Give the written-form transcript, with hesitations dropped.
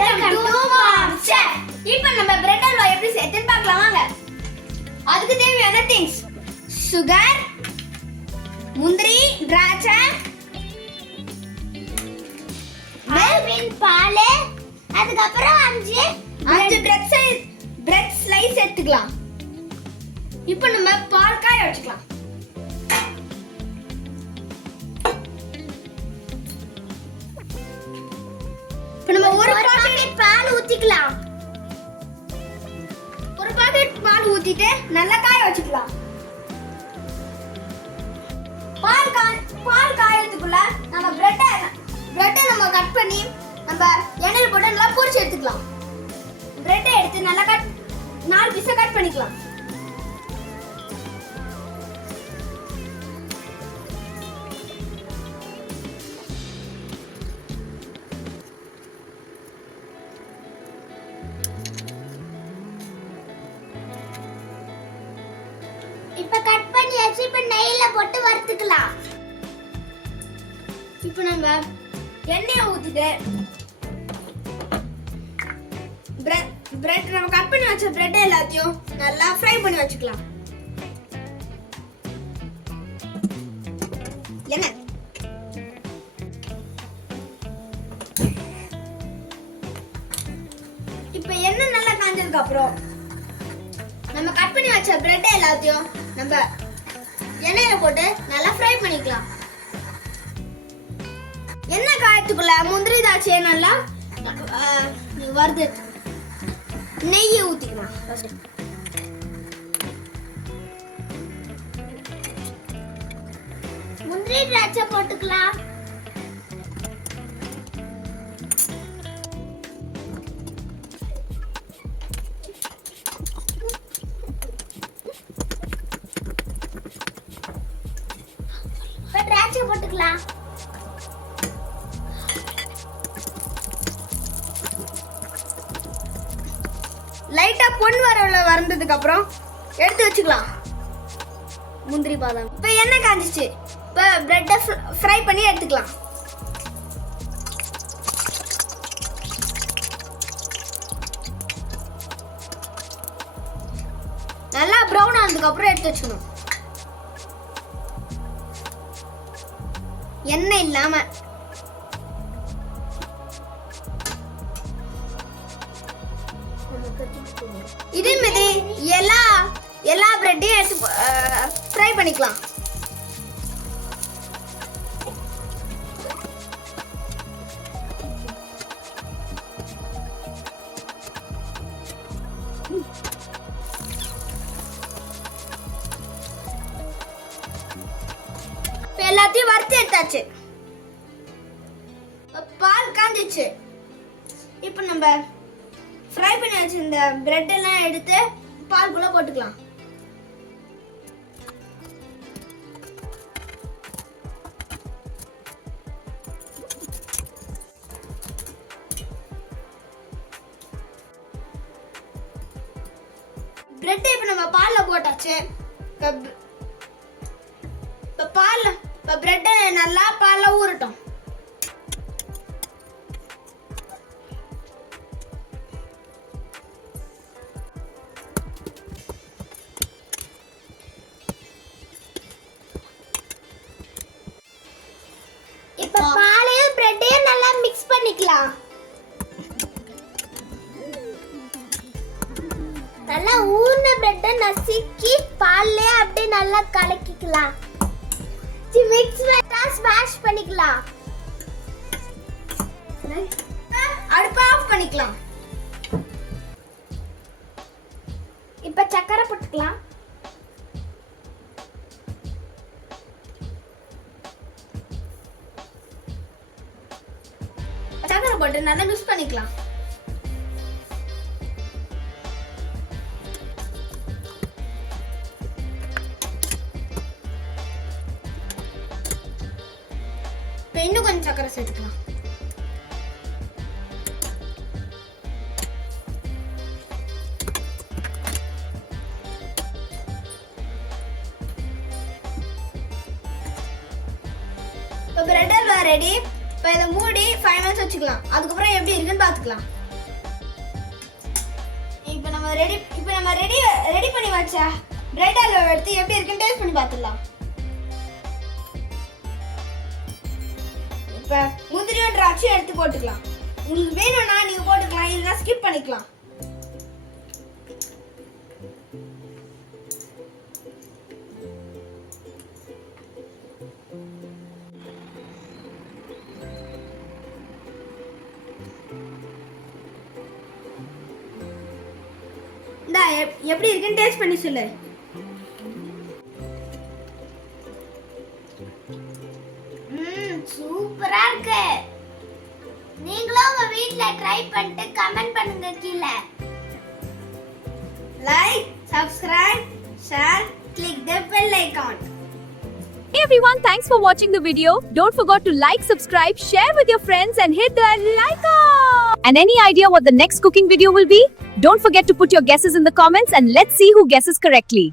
Welcome to mom chef. இப்போ நம்ம bread halwa எப்படி செய்யறதுன்னு பார்க்கலாம் வாங்க. அதுக்கு தேவையான திங்ஸ்: சுகர், முந்திரி, திராட்சை, ஆல்வின் பால், அதுக்கு அப்புறம் அஞ்சு பிரெட் ஸ்லைஸ் எடுத்துக்கலாம். இப்போ நம்ம பால் காய வச்சுக்கலாம். இப்போ நம்ம ஒரு பாக்கெட் பால் ஊத்திக்கலாம். ஒரு பாக்கெட் பால் ஊத்திட்டு நல்லா காய வச்சுக்கலாம். பால் காயறதுக்குள்ள நம்ம பிரெட்டை நம்ம கட் பண்ணி நம்ம எண்ணெயில போட்டு நல்லா பொரிச்சு எடுத்துக்கலாம். பிரெட்டை எடுத்து நல்லா 4 பீஸா கட் பண்ணிக்கலாம். இப்ப கட் பண்ணியாச்சு. இப்ப நெய்ல போட்டு வறுத்துக்கலாம். இப்போ நம்ம எண்ணெயை ஊத்திட்டு பிரெட் நம்ம கட் பண்ணி வச்ச பிரெட் எல்லாத்தையும் நல்லா ஃப்ரை பண்ணி வச்சுக்கலாம். எண்ணெய் இப்போ எண்ணெய் நல்லா காஞ்சதுக்கு அப்புறம் நம்ம கட் பண்ணி வச்ச பிரெட் எல்லாத்தையும் நம்ம எண்ணெயில போட்டு நல்லா ஃப்ரை பண்ணிக்கலாம். எண்ணெய் காயத்துக்குள்ள முந்திரி திராட்சையை நல்லா வறுத்து நெய்யை ஊத்திக்கலாம். முந்திரி திராட்சை போட்டுக்கலாம். திராட்சை போட்டுக்கலாம். லைட்டா பொன் வரவுல வறந்ததுக்கு அப்புறம் எடுத்து வச்சுக்கலாம் முந்திரி பாதாம். இப்போ எண்ணெய் காஞ்சிச்சு. இப்போ பிரெட்டை ஃப்ரை பண்ணி எடுத்துக்கலாம். நல்லா ப்ரௌன் ஆனதுக்கு அப்புறம் எடுத்து வச்சுக்கணும். எண்ணெய் இல்லாம. இதே மாதிரி எல்லா பிரெட்டையும் எடுத்து ஃப்ரை பண்ணிக்கலாம். எல்லாத்தையும் வறுத்து எடுத்தாச்சு. பால் காஞ்சிச்சு. இப்போ நம்ம ஃப்ரை பண்ணி வச்சிருந்த பிரெட் எல்லாம் எடுத்து பால்குள்ள போட்டுக்கலாம். பிரெட் இப்போ நம்ம பால்ல போட்டாச்சு. இப்போ பிரெட் நல்லா பால்ல ஊறட்டும். இப்ப பாலையும் பிரெட்டையும் நல்லா மிக்ஸ் பண்ணிக்கலாம். நல்லா ஊர்ன பிரெட்டை நசுக்கி பால்லே அப்படியே நல்லா கலக்கிக்கலாம். மிக்ஸ் பண்ணா ஸ்மாஷ் பண்ணிக்கலாம். அடுப்பை ஆஃப் பண்ணிக்கலாம். இப்ப சக்கரை போட்டுக்கலாம். சக்கரை போட்டு நல்லா மிக்ஸ் பண்ணிக்கலாம். இப்போ இன்னும் கொஞ்சம் சக்கரை சேர்த்துக்கலாம். இப்போ பிரெட் அல்வா ரெடி. இப்போ இதை மூடி 5 minutes வச்சுக்கலாம். அதுக்கப்புறம் எப்படி இருக்குன்னு பார்த்துக்கலாம். நம்ம ரெடி பண்ணி வச்ச பிரெட் அல்வா எடுத்து எப்படி இருக்குன்னு டேஸ்ட் பண்ணி பார்த்துடலாம். இப்ப முந்திரியும் திராட்சையும் எடுத்து போட்டுக்கலாம். உங்களுக்கு வேணும்னா நீங்க போட்டுக்கலாம், இல்லைன்னா ஸ்கிப் பண்ணிக்கலாம். எப்படி இருக்குன்னு டேஸ்ட் பண்ணி சொல்லு. சூப்பரா இருக்கு. நீங்களும் உங்க வீட்ல ட்ரை பண்ணிட்டு கமெண்ட் பண்ணுங்க கீழே. Like, subscribe, share, click the bell icon. Hey everyone, thanks for watching the video. Don't forget to like, subscribe, share with your friends and hit the like icon. And any idea what the next cooking video will be? Don't forget to put your guesses in the comments and let's see who guesses correctly.